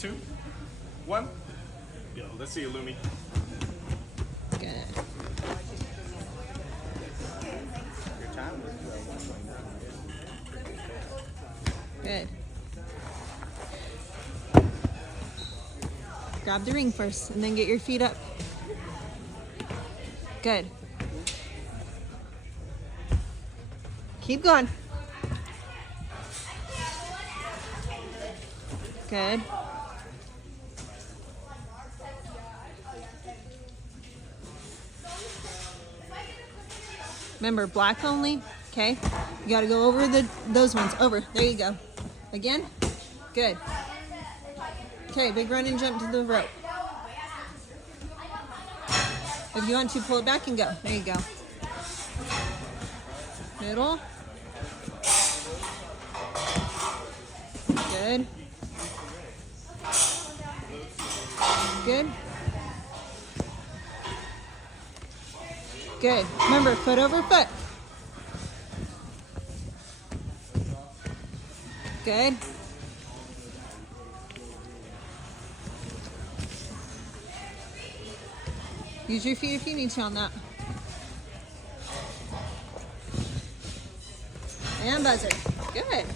2, 1. Go. Let's see you, Lumi. Good. Your time was 1:29. Good. Grab the ring first and then get your feet up. Good. Keep going. Good. Remember, black only, okay? You gotta go over those ones, over. There you go. Again, good. Okay, big run and jump to the rope. If you want to, pull it back and go. There you go. Middle. Good. Good. Good. Remember, foot over foot. Good. Use your feet if you need to on that. And buzzer. Good.